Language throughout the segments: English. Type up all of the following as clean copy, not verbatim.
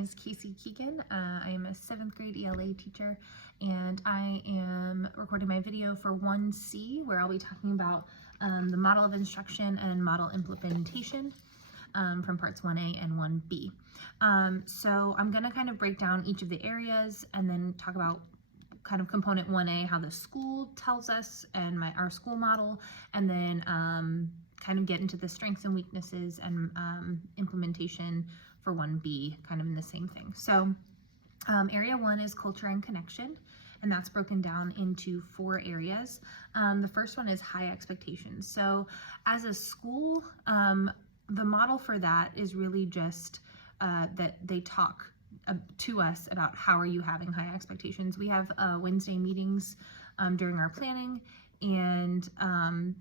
is Kasey-Lynn. I am a 7th grade ELA teacher, and I am recording my video for 1C, where I'll be talking about the model of instruction and model implementation from parts 1A and 1B. So I'm going to kind of break down each of the areas and then talk about kind of component 1A, how the school tells us, and our school model, and then kind of get into the strengths and weaknesses and implementation for 1B, kind of in the same thing. So area 1 is culture and connection, and that's broken down into 4 areas. The first one is high expectations. So as a school, the model for that is really just that they talk to us about how are you having high expectations. We have Wednesday meetings during our planning, and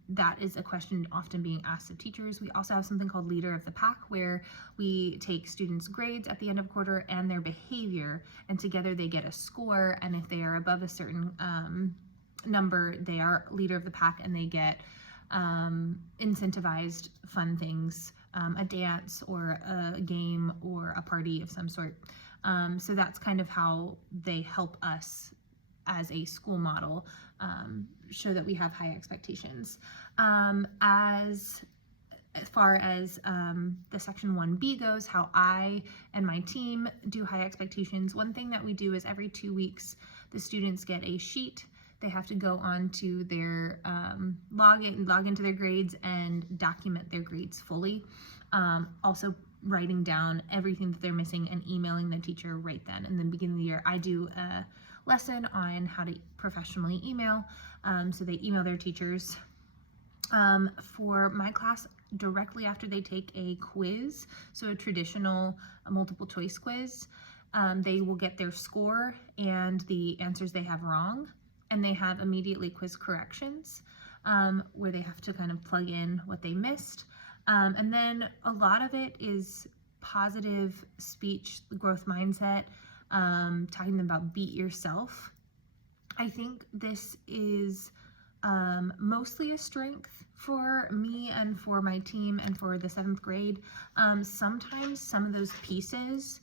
that is a question often being asked of teachers. We also have something called Leader of the Pack, where we take students' grades at the end of quarter and their behavior, and together they get a score, and if they are above a certain number, they are Leader of the Pack, and they get incentivized fun things, a dance or a game or a party of some sort. So that's kind of how they help us as a school model show that we have high expectations. As far as the section 1B goes, how I and my team do high expectations, one thing that we do is every 2 weeks the students get a sheet. They have to go on to their log into their grades and document their grades fully. Also writing down everything that they're missing and emailing the teacher right then. And then beginning of the year, I do a lesson on how to professionally email. So they email their teachers. For my class, directly after they take a quiz, so a traditional multiple choice quiz, they will get their score and the answers they have wrong, and they have immediately quiz corrections where they have to kind of plug in what they missed. And then a lot of it is positive speech, growth mindset, talking to them about beat yourself. I think this is mostly a strength for me and for my team and for the 7th grade. Sometimes some of those pieces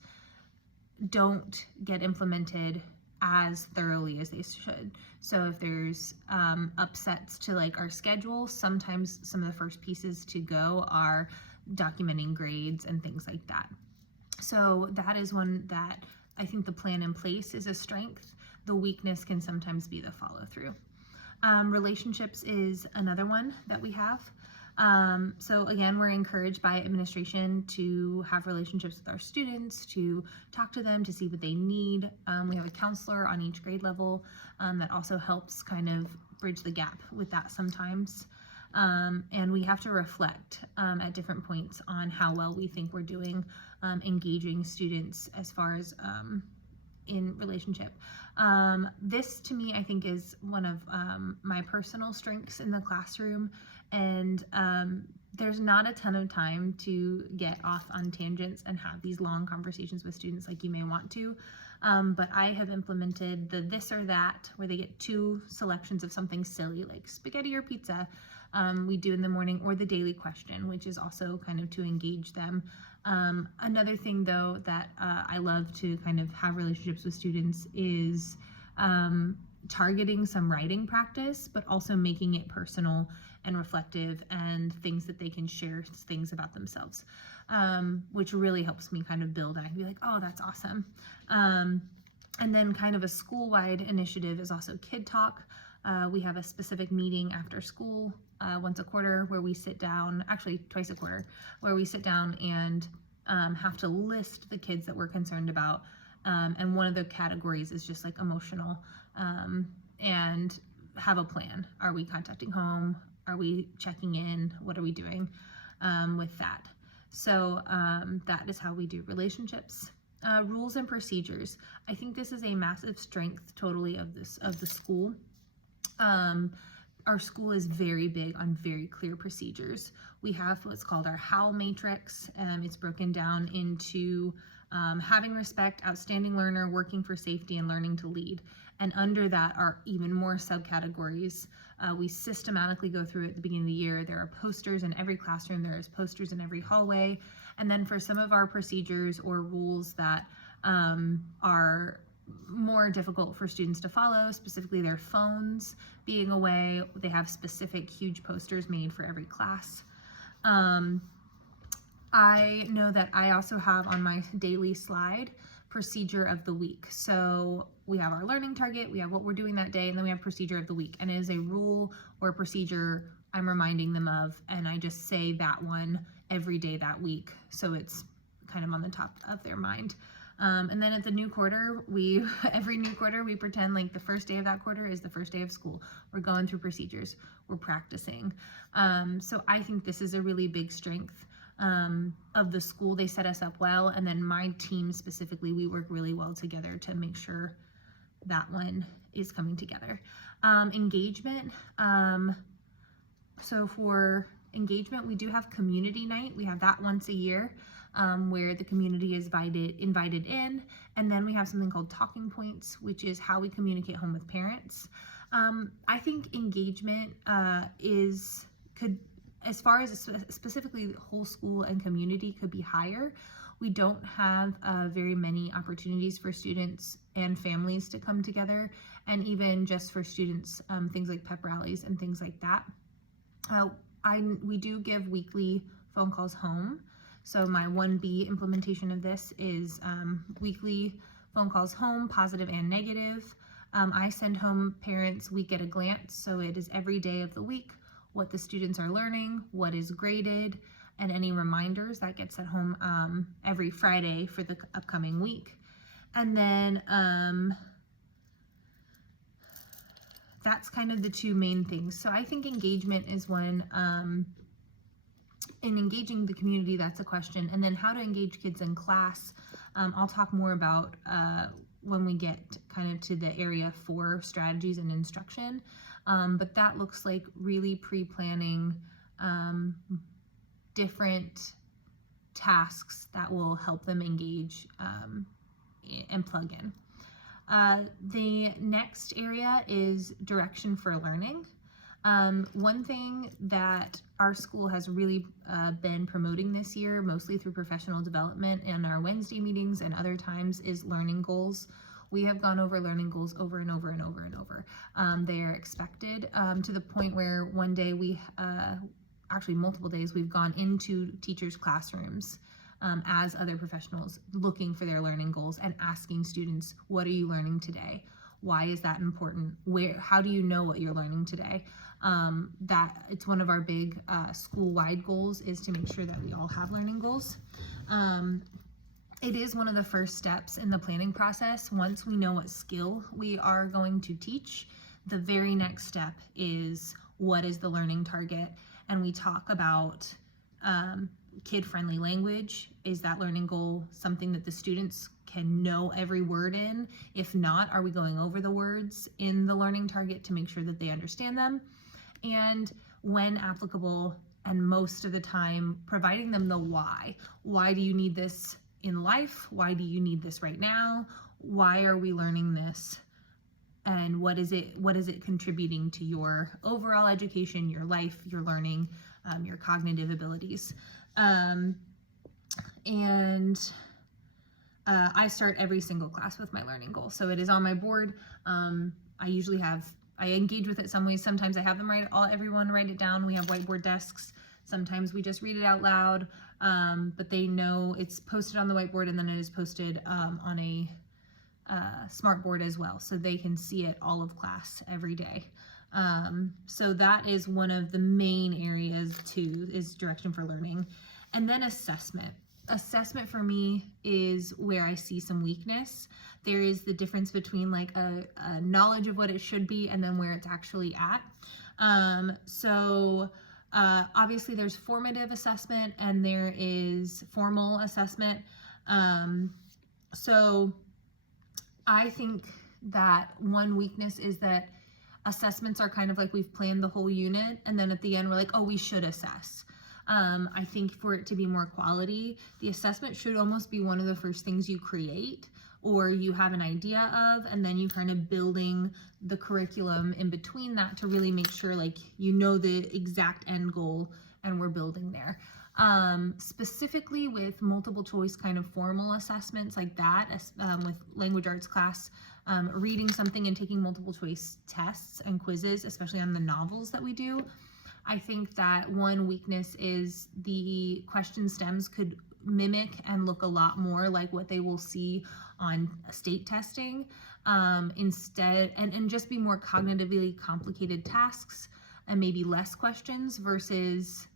don't get implemented as thoroughly as they should. So if there's upsets to like our schedule, sometimes some of the first pieces to go are documenting grades and things like that. So that is one that I think the plan in place is a strength. The weakness can sometimes be the follow through. Relationships is another one that we have. So again, we're encouraged by administration to have relationships with our students, to talk to them, to see what they need. We have a counselor on each grade level that also helps kind of bridge the gap with that sometimes. And we have to reflect at different points on how well we think we're doing engaging students as far as in relationship. This to me, I think, is one of my personal strengths in the classroom, and there's not a ton of time to get off on tangents and have these long conversations with students like you may want to, but I have implemented the this or that, where they get 2 selections of something silly like spaghetti or pizza. We do in the morning, or the daily question, which is also kind of to engage them. Another thing though that I love to kind of have relationships with students is targeting some writing practice, but also making it personal and reflective and things that they can share things about themselves, which really helps me kind of build. I can be like, oh, that's awesome. And then kind of a school-wide initiative is also Kid Talk. We have a specific meeting after school once a quarter where we sit down, actually twice a quarter, where we sit down and have to list the kids that we're concerned about. And one of the categories is just like emotional, and have a plan. Are we contacting home? Are we checking in? What are we doing with that? So that is how we do relationships. Rules and procedures. I think this is a massive strength totally of the school. Our school is very big on very clear procedures. We have what's called our HOW matrix. It's broken down into having respect, outstanding learner, working for safety, and learning to lead. And under that are even more subcategories. We systematically go through it at the beginning of the year. There are posters in every classroom. There is posters in every hallway. And then for some of our procedures or rules that are more difficult for students to follow, specifically their phones being away. They have specific huge posters made for every class. I know that I also have on my daily slide procedure of the week. So we have our learning target, we have what we're doing that day, and then we have procedure of the week. And it is a rule or procedure I'm reminding them of, and I just say that one every day that week. So it's kind of on the top of their mind. And then at the new quarter, every new quarter, we pretend like the first day of that quarter is the first day of school. We're going through procedures, we're practicing. So I think this is a really big strength of the school. They set us up well, and then my team specifically, we work really well together to make sure that one is coming together. Engagement. So for engagement, we do have community night. We have that once a year, where the community is invited in, and then we have something called talking points, which is how we communicate home with parents. I think engagement could, as far as specifically whole school and community, could be higher. We don't have very many opportunities for students and families to come together, and even just for students, things like pep rallies and things like that. We do give weekly phone calls home. So my 1B implementation of this is weekly phone calls home, positive and negative. I send home parents week at a glance, so it is every day of the week, what the students are learning, what is graded, and any reminders that gets sent home every Friday for the upcoming week. And then that's kind of the two main things. So I think engagement is one. In engaging the community, that's a question. And then how to engage kids in class, I'll talk more about when we get kind of to the area for strategies and instruction. But that looks like really pre-planning different tasks that will help them engage and plug in. The next area is direction for learning. One thing that our school has really been promoting this year, mostly through professional development and our Wednesday meetings and other times, is learning goals. We have gone over learning goals over and over and over and over. They are expected to the point where one day actually multiple days, we've gone into teachers' classrooms as other professionals looking for their learning goals and asking students, what are you learning today? Why is that important? How do you know what you're learning today? That it's one of our big school-wide goals, is to make sure that we all have learning goals. It is one of the first steps in the planning process. Once we know what skill we are going to teach, the very next step is, what is the learning target? And we talk about kid-friendly language. Is that learning goal something that the students can know every word in? If not, are we going over the words in the learning target to make sure that they understand them? And when applicable, and most of the time, providing them the why. Why do you need this in life? Why do you need this right now? Why are we learning this? And what is it contributing to your overall education, your life, your learning, your cognitive abilities? I start every single class with my learning goal. So it is on my board. I engage with it some ways. Sometimes I have them everyone write it down. We have whiteboard desks. Sometimes we just read it out loud, but they know it's posted on the whiteboard, and then it is posted on a smart board as well, so they can see it all of class every day. So that is one of the main areas too, is direction for learning. And then assessment. Assessment for me is where I see some weakness. There is the difference between like a knowledge of what it should be and then where it's actually at. Obviously there's formative assessment and there is formal assessment. So I think that one weakness is that assessments are kind of like we've planned the whole unit, and then at the end we're like, oh, we should assess. I think for it to be more quality, the assessment should almost be one of the first things you create or you have an idea of, and then you kind of building the curriculum in between that to really make sure like you know the exact end goal and we're building there. Specifically with multiple choice kind of formal assessments like that, with language arts class, reading something and taking multiple choice tests and quizzes, especially on the novels that we do. I think that one weakness is the question stems could mimic and look a lot more like what they will see on state testing, instead, and just be more cognitively complicated tasks and maybe less questions versus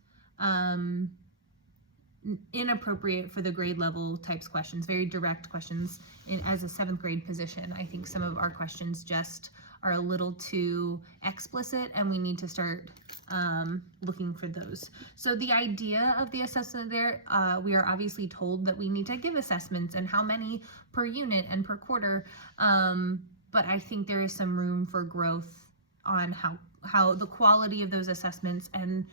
inappropriate for the grade level types questions, very direct questions. As a 7th grade position, I think some of our questions just are a little too explicit, and we need to start looking for those. So the idea of the assessment there, we are obviously told that we need to give assessments and how many per unit and per quarter, but I think there is some room for growth on how the quality of those assessments and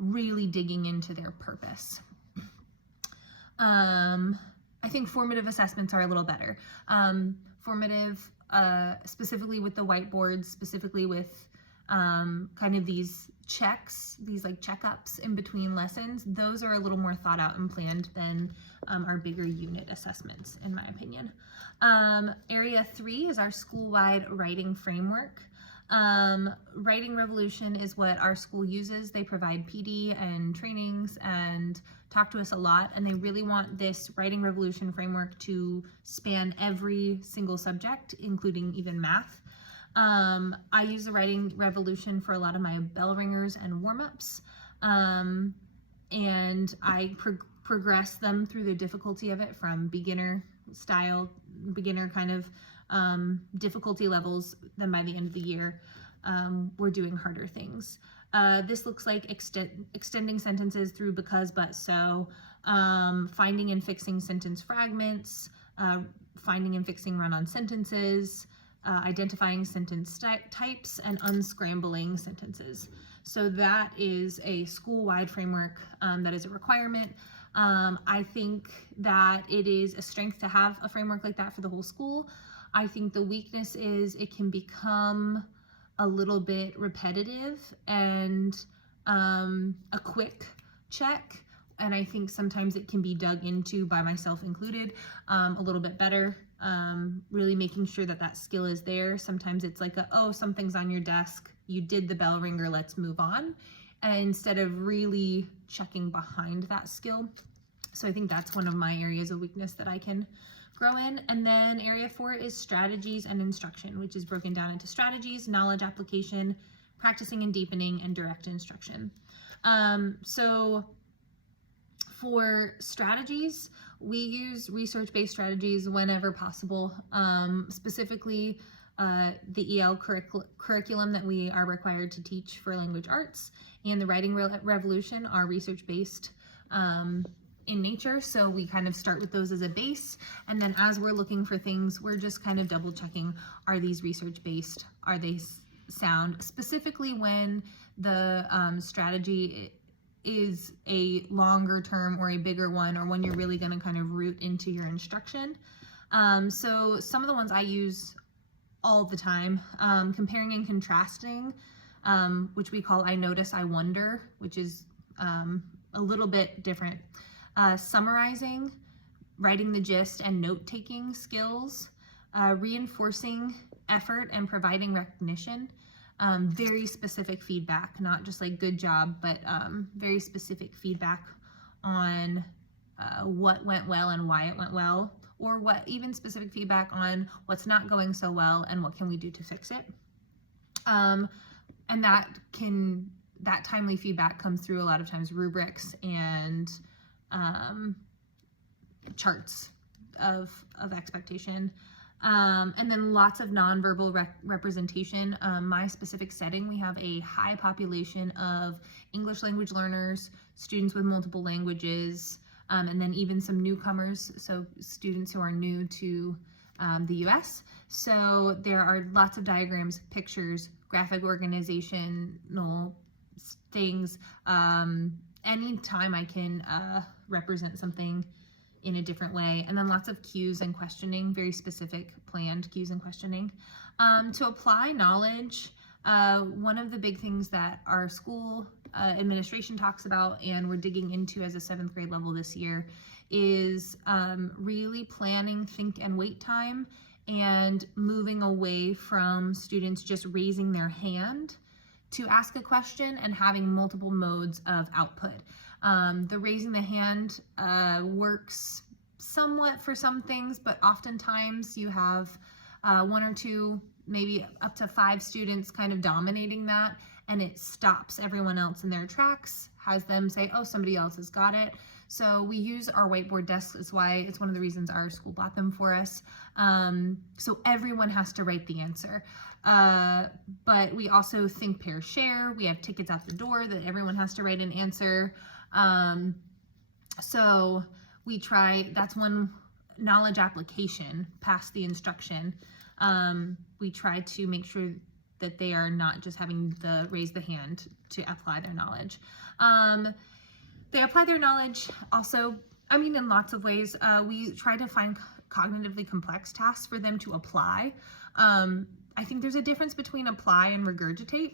really digging into their purpose. I think formative assessments are a little better. Formative, specifically with the whiteboards, specifically with kind of these checks, these like checkups in between lessons, those are a little more thought out and planned than our bigger unit assessments, in my opinion. Area 3 is our school-wide writing framework. Writing Revolution is what our school uses. They provide PD and trainings and talk to us a lot, and they really want this Writing Revolution framework to span every single subject, including even math. I use the Writing Revolution for a lot of my bell ringers and warm-ups, and I progress them through the difficulty of it from beginner kind of difficulty levels. Then by the end of the year, we're doing harder things. This looks like extending sentences through because, but, so, finding and fixing sentence fragments, finding and fixing run-on sentences, identifying sentence types, and unscrambling sentences. So that is a school-wide framework that is a requirement. I think that it is a strength to have a framework like that for the whole school. I think the weakness is it can become a little bit repetitive and a quick check, and I think sometimes it can be dug into, by myself included, a little bit better, really making sure that that skill is there. Sometimes it's like oh, something's on your desk, you did the bell ringer, let's move on, and instead of really checking behind that skill. So I think that's one of my areas of weakness that I can grow in. And then area 4 is strategies and instruction, which is broken down into strategies, knowledge application, practicing and deepening, and direct instruction. So for strategies, we use research-based strategies whenever possible. Specifically, the EL curriculum that we are required to teach for language arts and the Writing Revolution are research-based in nature, so we kind of start with those as a base, and then as we're looking for things, we're just kind of double checking, are these research-based, are they sound, specifically when the strategy is a longer term or a bigger one, or when you're really going to kind of root into your instruction. So some of the ones I use all the time, comparing and contrasting, which we call I notice, I wonder, which is a little bit different. Summarizing, writing the gist, and note-taking skills, reinforcing effort and providing recognition, very specific feedback, not just like good job, but very specific feedback on what went well and why it went well, or what even specific feedback on what's not going so well and what can we do to fix it. And that timely feedback comes through a lot of times rubrics and charts of expectation, and then lots of nonverbal representation. My specific setting, we have a high population of English language learners, students with multiple languages, and then even some newcomers, so students who are new to the US. So there are lots of diagrams, pictures, graphic organizational things. Anytime I can represent something in a different way, and then lots of cues and questioning, very specific planned cues and questioning. To apply knowledge, One of the big things that our school administration talks about, and we're digging into as a 7th grade level this year, is really planning think and wait time and moving away from students just raising their hand to ask a question and having multiple modes of output. The raising the hand works somewhat for some things, but oftentimes you have 1 or 2, maybe up to 5 students kind of dominating that, and it stops everyone else in their tracks, has them say, oh, somebody else has got it. So we use our whiteboard desks. It's why it's one of the reasons our school bought them for us. So everyone has to write the answer. But we also think, pair, share. We have tickets out the door that everyone has to write an answer. So we try, that's one knowledge application past the instruction. We try to make sure that they are not just having the raise the hand to apply their knowledge. They apply their knowledge also, I mean, in lots of ways. We try to find cognitively complex tasks for them to apply. I think there's a difference between apply and regurgitate.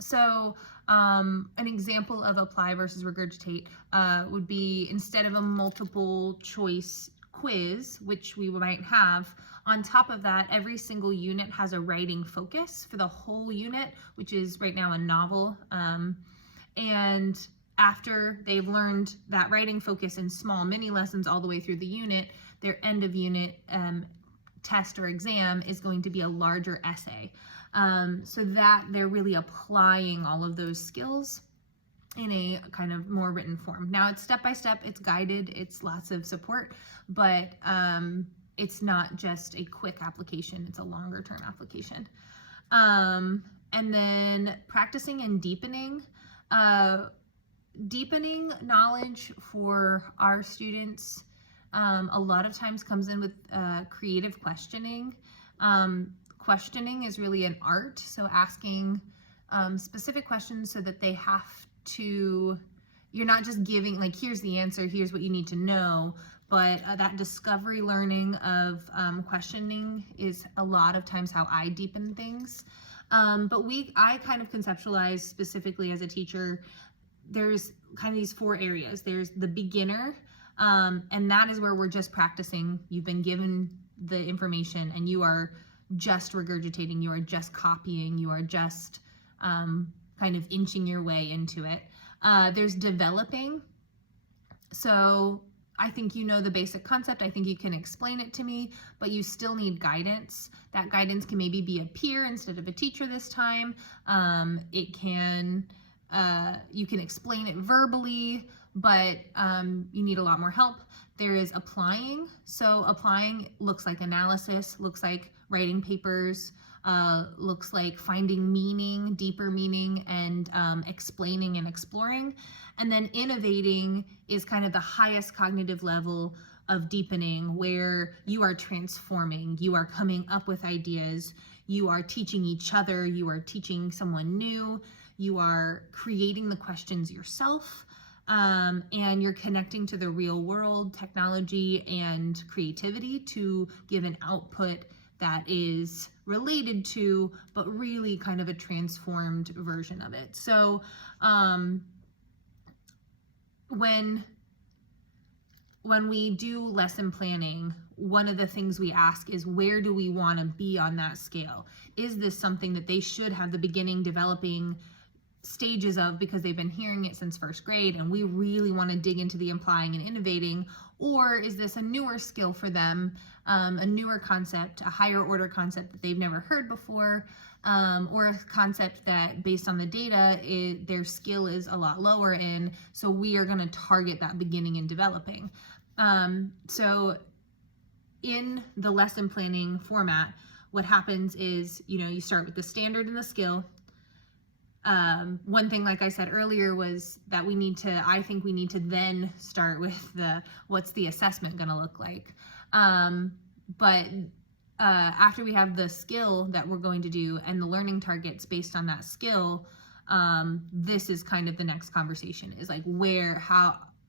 So an example of apply versus regurgitate would be, instead of a multiple choice quiz, which we might have, on top of that, every single unit has a writing focus for the whole unit, which is right now a novel. And after they've learned that writing focus in small mini lessons all the way through the unit, their end of unit test or exam is going to be a larger essay. So that they're really applying all of those skills in a kind of more written form. Now it's step by step, it's guided, it's lots of support, but it's not just a quick application, it's a longer term application. And then practicing and deepening. Deepening knowledge for our students a lot of times comes in with creative questioning. Questioning is really an art, so asking specific questions so that they have to, you're not just giving like, here's the answer, here's what you need to know, but that discovery learning of questioning is a lot of times how I deepen things. But I kind of conceptualize specifically as a teacher, there's kind of these 4 areas. There's the beginner, and that is where we're just practicing. You've been given the information and you are just regurgitating, you are just copying, you are just kind of inching your way into it. There's developing. So I think you know the basic concept, I think you can explain it to me, but you still need guidance. That guidance can maybe be a peer instead of a teacher this time. It can, you can explain it verbally, but you need a lot more help. There is applying. So applying looks like analysis, looks like writing papers, looks like finding meaning, deeper meaning, and explaining and exploring. And then innovating is kind of the highest cognitive level of deepening, where you are transforming, you are coming up with ideas, you are teaching each other, you are teaching someone new, you are creating the questions yourself, and you're connecting to the real world, technology, and creativity to give an output that is related to, but really kind of a transformed version of it. So when we do lesson planning, one of the things we ask is, where do we want to be on that scale? Is this something that they should have the beginning developing stages of because they've been hearing it since 1st grade and we really want to dig into the applying and innovating? Or is this a newer skill for them, a newer concept, a higher order concept that they've never heard before, or a concept that based on the data, their skill is a lot lower in, so we are going to target that beginning and developing. So in the lesson planning format, what happens is, you start with the standard and the skill. One thing, like I said earlier, was that I think we need to then start with what's the assessment going to look like. But after we have the skill that we're going to do and the learning targets based on that skill, this is kind of the next conversation, is like,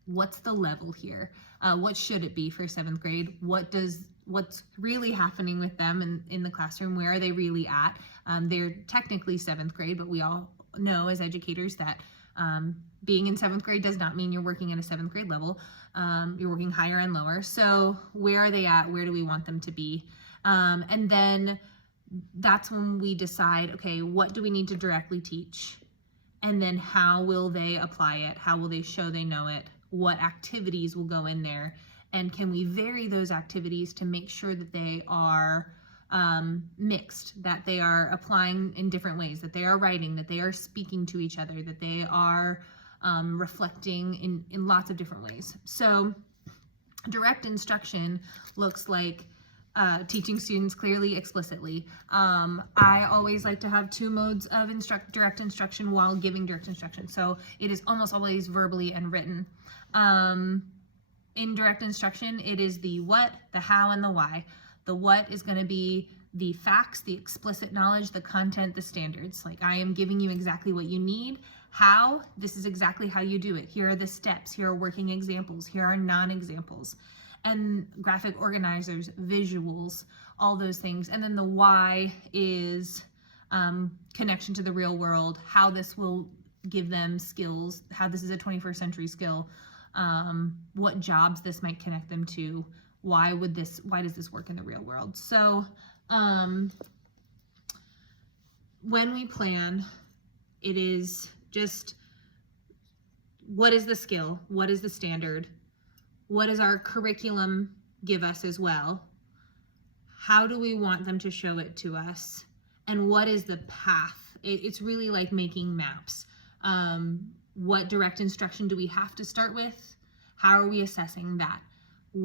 what's the level here? What should it be for 7th grade? What does what's really happening with them in the classroom. Where are they really at? They're technically 7th grade, but we all know as educators that being in 7th grade does not mean you're working at a 7th grade level. You're working higher and lower. So where are they at? Where do we want them to be? And then that's when we decide, okay, what do we need to directly teach? And then how will they apply it? How will they show they know it? What activities will go in there? And can we vary those activities to make sure that they are mixed, that they are applying in different ways, that they are writing, that they are speaking to each other, that they are reflecting in lots of different ways. So direct instruction looks like teaching students clearly, explicitly. I always like to have 2 modes of direct instruction while giving direct instruction. So it is almost always verbally and written. In direct instruction, it is the what, the how, and the why. The what is going to be the facts, the explicit knowledge, the content, the standards. Like, I am giving you exactly what you need. How, this is exactly how you do it. Here are the steps. Here are working examples. Here are non-examples. And graphic organizers, visuals, all those things. And then the why is connection to the real world, how this will give them skills, how this is a 21st century skill, what jobs this might connect them to, why does this work in the real world? So when we plan, it is just, what is the skill? What is the standard? What does our curriculum give us as well? How do we want them to show it to us? And what is the path? It's really like making maps. What direct instruction do we have to start with? How are we assessing that?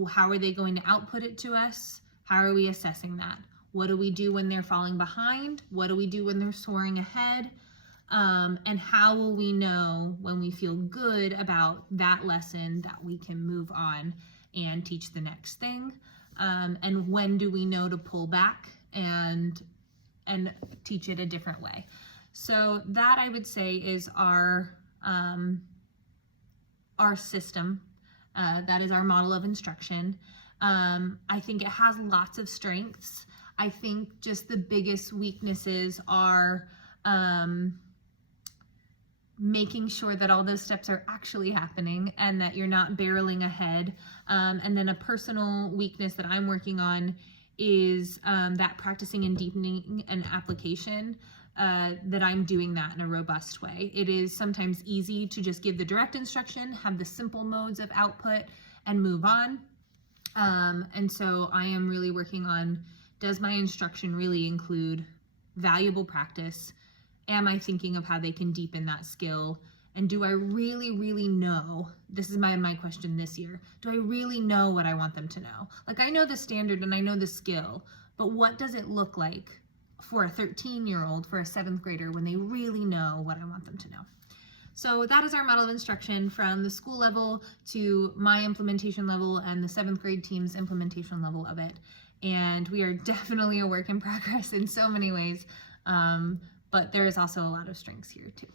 How are they going to output it to us? How are we assessing that? What do we do when they're falling behind? What do we do when they're soaring ahead? And how will we know when we feel good about that lesson that we can move on and teach the next thing? And when do we know to pull back and teach it a different way? So that, I would say, is our system. That is our model of instruction. I think it has lots of strengths. I think just the biggest weaknesses are making sure that all those steps are actually happening and that you're not barreling ahead. And then a personal weakness that I'm working on is that practicing and deepening an application, that I'm doing that in a robust way. It is sometimes easy to just give the direct instruction, have the simple modes of output, and move on. And so I am really working on, does my instruction really include valuable practice? Am I thinking of how they can deepen that skill? And do I really, really know, this is my question this year, do I really know what I want them to know? Like, I know the standard and I know the skill, but what does it look like for a 13-year-old, for a 7th grader, when they really know what I want them to know? So that is our model of instruction, from the school level to my implementation level and the 7th grade team's implementation level of it. And we are definitely a work in progress in so many ways. But there is also a lot of strengths here too.